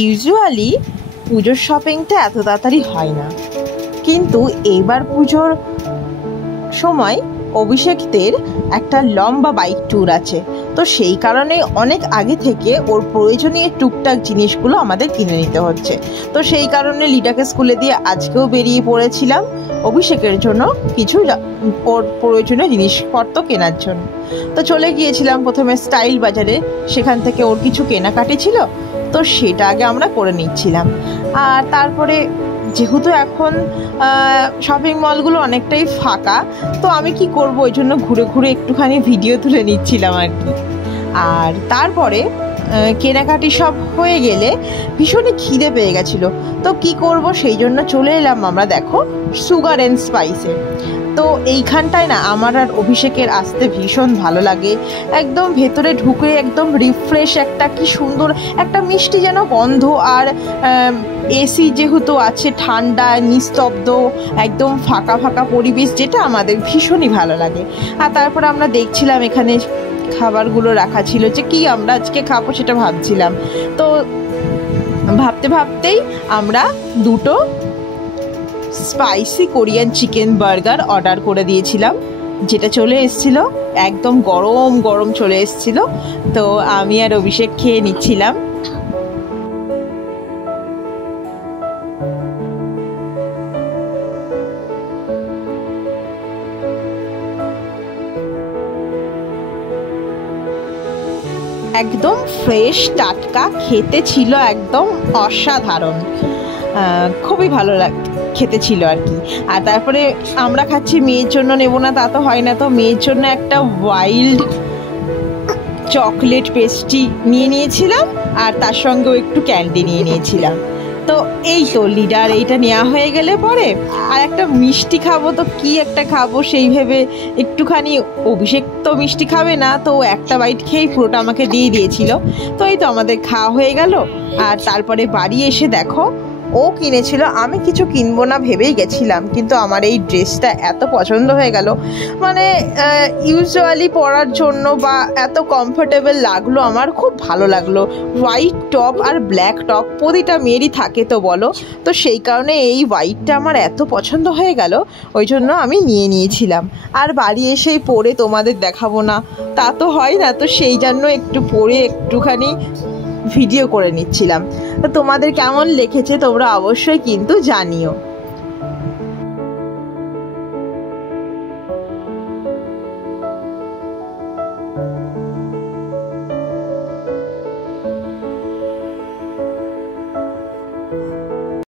Usually পুজোর শপিংটা এত তাড়াতাড়ি হয় না, কিন্তু এইবার পুজোর সময় অভিষেকদের একটা লম্বা বাইক ট্যুর আছে, তো সেই কারণে অনেক আগে থেকে ওর প্রয়োজনীয় টুকটাক জিনিসগুলো আমাদের কিনে নিতে হচ্ছে। তো সেই কারণে লিডাকে স্কুলে দিয়ে আজকেও বেরিয়ে পড়েছিলাম অভিষেকের জন্য কিছু ওর প্রয়োজনীয় জিনিসপত্র কেনার জন্য। তো চলে গিয়েছিলাম প্রথমে স্টাইল বাজারে, সেখান থেকে ওর কিছু কেনাকাটি ছিল, তো সেটা আগে আমরা করে নিচ্ছিলাম। আর তারপরে যেহেতু এখন শপিং মলগুলো অনেকটাই ফাঁকা, তো আমি কি করব, ওই জন্য ঘুরে ঘুরে একটুখানি ভিডিও তুলে নিচ্ছিলাম আর কি। আর তারপরে কেনাকাটি সব হয়ে গেলে ভীষণই খিদে পেয়ে গেছিলো, তো কি করব, সেই জন্য চলে এলাম আমরা দেখো সুগার অ্যান্ড স্পাইসে। তো এইখানটায় না আমার আর অভিষেকের আসতে ভীষণ ভালো লাগে। একদম ভেতরে ঢুকে একদম রিফ্রেশ, একটা কি সুন্দর একটা মিষ্টি যেন গন্ধ, আর এসি যেহেতু আছে, ঠান্ডা নিস্তব্ধ একদম ফাঁকা ফাঁকা পরিবেশ, যেটা আমাদের ভীষণই ভালো লাগে। আর তারপর আমরা দেখছিলাম এখানে খাবারগুলো রাখা ছিল, যে কি আমরা আজকে খাবো সেটা ভাবছিলাম। তো ভাবতে ভাবতেই আমরা দুটো spicy Korean chicken burger order করে দিয়েছিলাম, যেটা চলে এসেছিলো একদম গরম গরম চলে এসেছিলো। তো আমি আর অভিষেক খেয়ে নিচ্ছিলাম। একদম ফ্রেশ টাটকা খেতে ছিল, একদম অসাধারণ, খুবই ভালো খেতে ছিল আর কি। আর তারপরে আমরা খাচ্ছি, মেয়ের জন্য নেব না তা তো হয় না, তো মেয়ের জন্য একটা ওয়াইল্ড চকলেট পেস্ট্রি নিয়ে নিয়েছিলাম, আর তার সঙ্গেও একটু ক্যান্ডি নিয়ে নিয়েছিলাম। তো এই তো লিডার এইটা নেওয়া হয়ে গেলে পরে আর একটা মিষ্টি খাবো, তো কি একটা খাবো সেই ভেবে একটুখানি, অভিষেক তো মিষ্টি খাবে না, তো একটা বাইট খেয়েই পুরোটা আমাকে দিয়ে দিয়েছিল। তো এই তো আমাদের খাওয়া হয়ে গেল। আর তারপরে বাড়ি এসে দেখো ও কিনেছিল, আমি কিছু কিনবো না ভেবেই গেছিলাম, কিন্তু আমার এই ড্রেসটা এত পছন্দ হয়ে গেল, মানে ইউজুয়ালি পরার জন্য বা এত কমফোর্টেবল লাগলো, আমার খুব ভালো লাগলো। হোয়াইট টপ আর ব্ল্যাক টপ প্রতিটা মেয়েরই থাকে তো বলো, তো সেই কারণে এই হোয়াইটটা আমার এত পছন্দ হয়ে গেল, ওই জন্য আমি নিয়ে নিয়েছিলাম। আর বাড়ি এসেই পরে তোমাদের দেখাবো না তা তো হয় না, তো সেই জন্য একটু পরে একটুখানি ভিডিও করে নিচ্ছিলাম। তো তোমাদের কেমন লেগেছে তোমরা অবশ্যই কিন্তু জানিও।